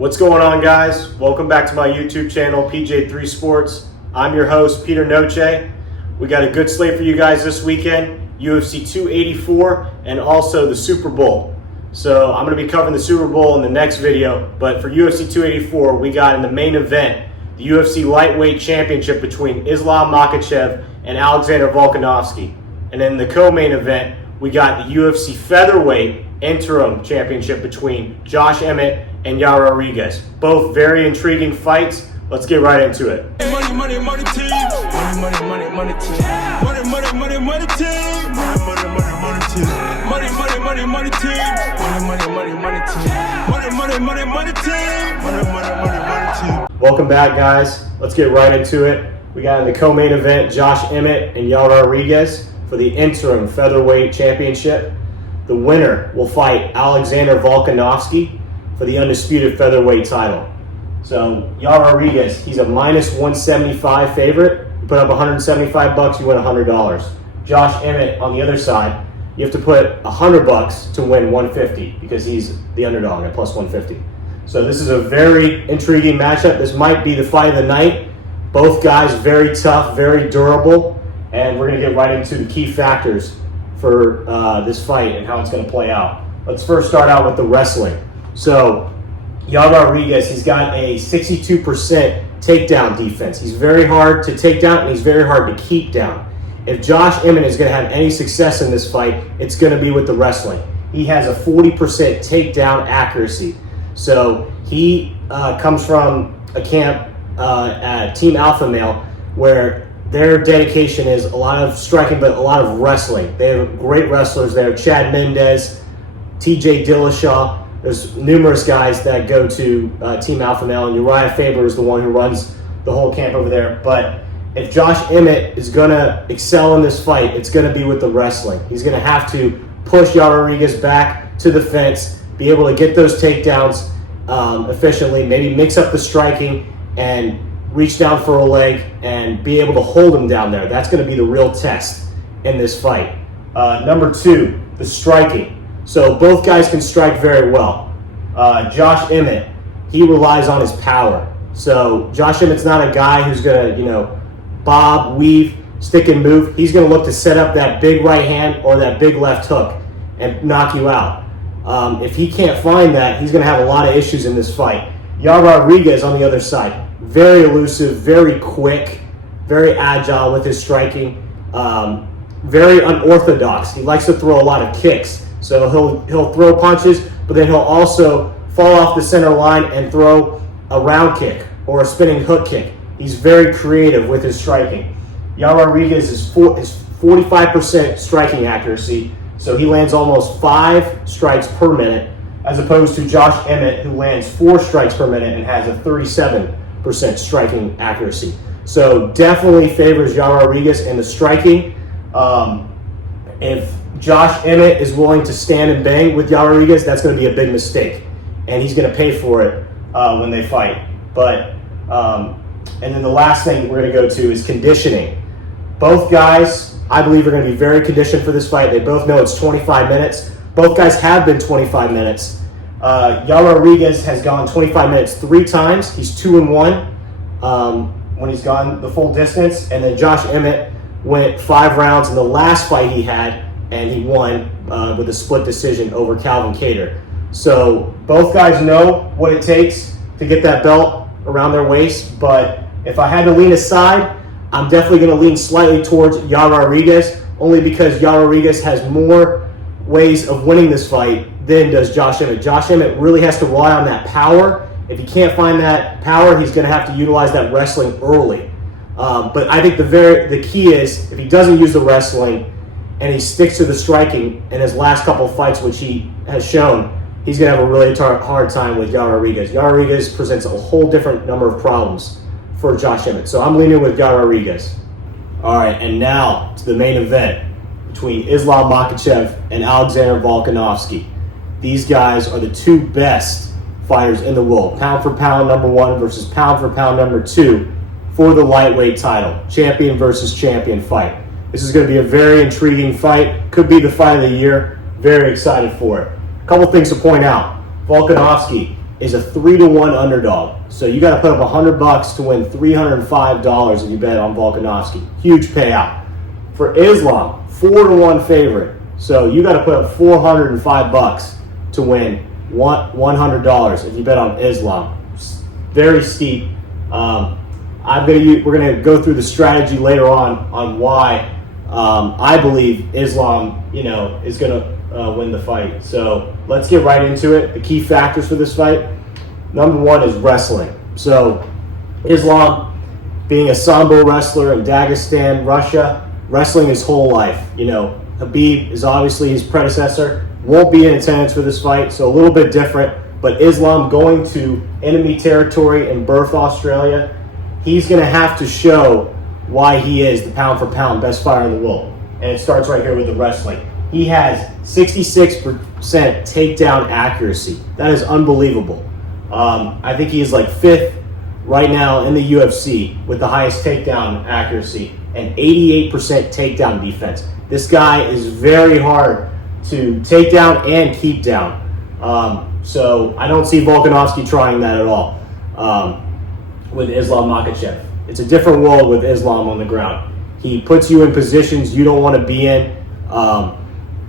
What's going on, guys? Welcome back to my YouTube channel, PJ3 Sports. I'm your host, Peter Noche. We got a good slate for you guys this weekend, UFC 284 and also the Super Bowl. So I'm going to be covering the Super Bowl in the next video, but for UFC 284, we got in the main event, the UFC Lightweight Championship between Islam Makhachev and Alexander Volkanovski. And in the co-main event, we got the UFC Featherweight Interim Championship between Josh Emmett and Yair Rodriguez. Both very intriguing fights. Let's get right into it. Money, money, money, team. Money, money, money, money, team. Money, money, money, money, team. Money, money, money, money, team. Money, money, money, money, team. Money, money, money, money, team. Money, money, money, money, team. Money, money, money, money, team. Welcome back, guys. Let's get right into it. We got in the co-main event, Josh Emmett and Yair Rodriguez for the Interim Featherweight Championship. The winner will fight Alexander Volkanovski for the undisputed featherweight title. So Yair Rodriguez, he's a minus 175 favorite. You put up 175 bucks, you win $100. Josh Emmett on the other side, you have to put 100 bucks to win 150 because he's the underdog at plus 150. So this is a very intriguing matchup. This might be the fight of the night. Both guys very tough, very durable, and we're gonna get right into the key factors for this fight and how it's gonna play out. Let's first start out with the wrestling. So Yair Rodriguez, he's got a 62% takedown defense. He's very hard to take down and he's very hard to keep down. If Josh Emmett is going to have any success in this fight, it's going to be with the wrestling. He has a 40% takedown accuracy. So he comes from a camp at Team Alpha Male where their dedication is a lot of striking but a lot of wrestling. They have great wrestlers there. Chad Mendez, TJ Dillashaw. There's numerous guys that go to Team Alpha Male, and Uriah Faber is the one who runs the whole camp over there. But if Josh Emmett is going to excel in this fight, it's going to be with the wrestling. He's going to have to push Yair Rodriguez back to the fence, be able to get those takedowns efficiently, maybe mix up the striking and reach down for a leg and be able to hold him down there. That's going to be the real test in this fight. Number two, the striking. So both guys can strike very well. Josh Emmett, he relies on his power. So Josh Emmett's not a guy who's going to, bob, weave, stick and move. He's going to look to set up that big right hand or that big left hook and knock you out. If he can't find that, he's going to have a lot of issues in this fight. Yair Rodriguez on the other side, very elusive, very quick, very agile with his striking, very unorthodox. He likes to throw a lot of kicks. So he'll throw punches, but then he'll also fall off the center line and throw a round kick or a spinning hook kick. He's very creative with his striking. Yair Rodriguez is 45% striking accuracy, so he lands almost 5 strikes per minute, as opposed to Josh Emmett, who lands 4 strikes per minute and has a 37% striking accuracy. So definitely favors Yair Rodriguez in the striking. If Josh Emmett is willing to stand and bang with Yair Rodriguez, that's going to be a big mistake, and he's going to pay for it when they fight. But and then the last thing we're going to go to is conditioning. Both guys, I believe, are going to be very conditioned for this fight. They both know it's 25 minutes. Both guys have been 25 minutes. Yair Rodriguez has gone 25 minutes 3 times. He's 2-1 when he's gone the full distance, and then Josh Emmett went 5 rounds in the last fight he had, and he won with a split decision over Calvin Kattar. So both guys know what it takes to get that belt around their waist, but if I had to lean aside, I'm definitely going to lean slightly towards Yair Rodriguez, only because Yair Rodriguez has more ways of winning this fight than does Josh Emmett. Josh Emmett really has to rely on that power. If he can't find that power, he's going to have to utilize that wrestling early. But I think the key is if he doesn't use the wrestling and he sticks to the striking in his last couple of fights, which he has shown, he's going to have a really hard time with Yair Rodriguez. Yair Rodriguez presents a whole different number of problems for Josh Emmett. So I'm leaning with Yair Rodriguez. All right, and now to the main event between Islam Makhachev and Alexander Volkanovski. These guys are the 2 best fighters in the world. Pound for pound number 1 versus pound for pound number 2 for the lightweight title. Champion versus champion fight. This is going to be a very intriguing fight. Could be the fight of the year. Very excited for it. A couple things to point out. Volkanovski, is a 3-1 underdog. So you got to put up $100 to win $305 if you bet on Volkanovski. Huge payout. For Islam, 4-1 favorite. So you got to put up $405 to win $100 if you bet on Islam. Very steep. We're gonna go through the strategy later on why I believe Islam, is gonna win the fight. So let's get right into it. The key factors for this fight. Number one is wrestling. So Islam, being a Sambo wrestler in Dagestan, Russia, wrestling his whole life. Habib is obviously his predecessor. Won't be in attendance for this fight, so a little bit different. But Islam going to enemy territory in Perth, Australia, he's going to have to show why he is the pound-for-pound best fighter in the world. And it starts right here with the wrestling. He has 66% takedown accuracy. That is unbelievable. I think he is like 5th right now in the UFC with the highest takedown accuracy and 88% takedown defense. This guy is very hard to take down and keep down. So I don't see Volkanovski trying that at all with Islam Makhachev. It's a different world with Islam on the ground. He puts you in positions you don't want to be in,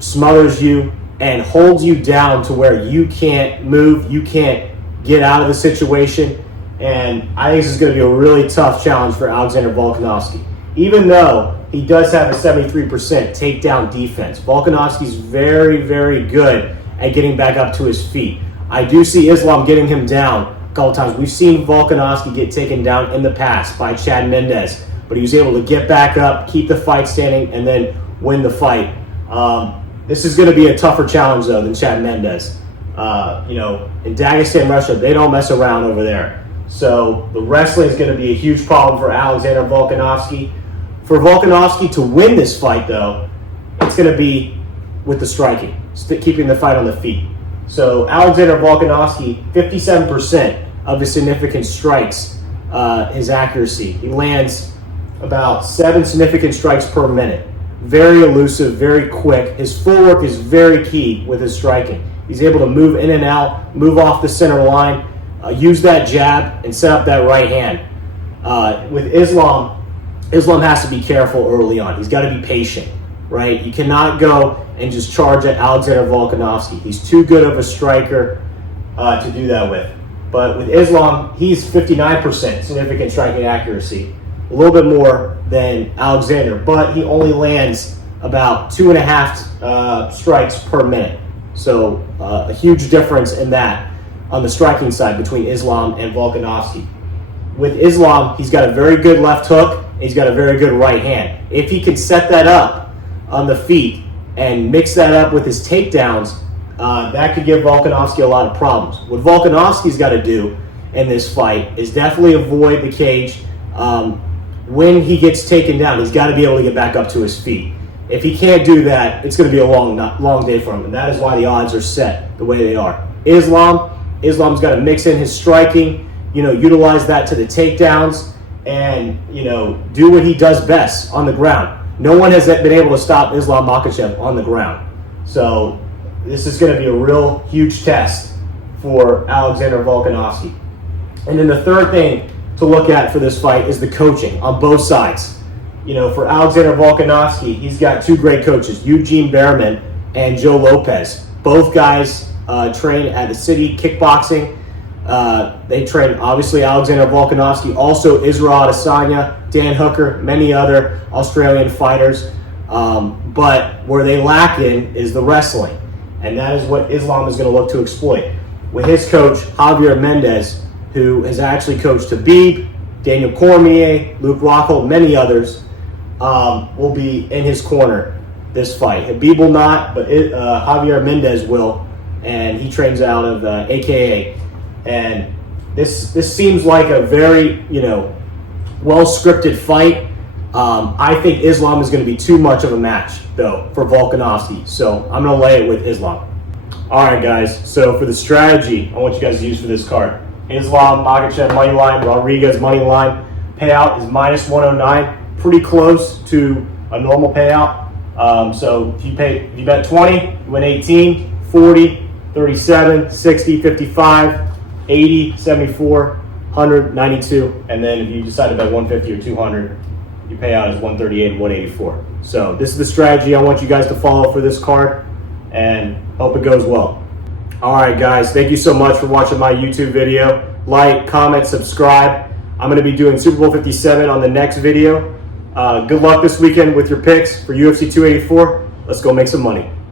smothers you, and holds you down to where you can't move, you can't get out of the situation. And I think this is going to be a really tough challenge for Alexander Volkanovski. Even though he does have a 73% takedown defense, Volkanovski's very, very good at getting back up to his feet. I do see Islam getting him down a couple times. We've seen Volkanovski get taken down in the past by Chad Mendes, but he was able to get back up, keep the fight standing, and then win the fight. This is going to be a tougher challenge, though, than Chad Mendes. In Dagestan, Russia, they don't mess around over there. So the wrestling is going to be a huge problem for Alexander Volkanovski. For Volkanovski to win this fight, though, it's going to be with the striking, keeping the fight on the feet. So Alexander Volkanovski, 57% of his significant strikes, his accuracy. He lands about 7 significant strikes per minute. Very elusive, very quick. His footwork is very key with his striking. He's able to move in and out, move off the center line, use that jab, and set up that right hand. With Islam has to be careful early on. He's got to be patient, right? You cannot go and just charge at Alexander Volkanovski. He's too good of a striker to do that with. But with Islam, he's 59% significant striking accuracy, a little bit more than Alexander, but he only lands about 2.5 strikes per minute. So a huge difference in that on the striking side between Islam and Volkanovski. With Islam, he's got a very good left hook. He's got a very good right hand. If he can set that up on the feet and mix that up with his takedowns, that could give Volkanovski a lot of problems. What Volkanovski's got to do in this fight is definitely avoid the cage. When he gets taken down, he's got to be able to get back up to his feet. If he can't do that, it's going to be a long day for him, and that is why the odds are set the way they are. Islam's got to mix in his striking, utilize that to the takedowns, and do what he does best on the ground. No one has been able to stop Islam Bakachev on the ground. So this is going to be a real huge test for Alexander Volkanovski. And then the third thing to look at for this fight is the coaching on both sides. For Alexander Volkanovski, he's got 2 great coaches, Eugene Behrman and Joe Lopez. Both guys train at the City Kickboxing. They train, obviously, Alexander Volkanovski, also Israel Adesanya, Dan Hooker, many other Australian fighters. But where they lack in is the wrestling. And that is what Islam is going to look to exploit. With his coach, Javier Mendez, who has actually coached Habib, Daniel Cormier, Luke Rockhold, many others, will be in his corner this fight. Habib will not, but Javier Mendez will, and he trains out of AKA. And this seems like a very, well-scripted fight. I think Islam is going to be too much of a match, though, for Volkanovski. So I'm going to lay it with Islam. All right, guys. So for the strategy I want you guys to use for this card, Islam, Bakachev money line, Rodriguez money line. Payout is -109. Pretty close to a normal payout. So if you bet 20, you win 18, 40, 37, 60, 55, 80, 74, 100, 92, and then if you decide to bet 150 or 200, you pay out as 138 and 184. So this is the strategy I want you guys to follow for this card, and hope it goes well. All right, guys, thank you so much for watching my YouTube video. Like, comment, subscribe. I'm going to be doing Super Bowl 57 on the next video. Good luck this weekend with your picks for UFC 284. Let's go make some money.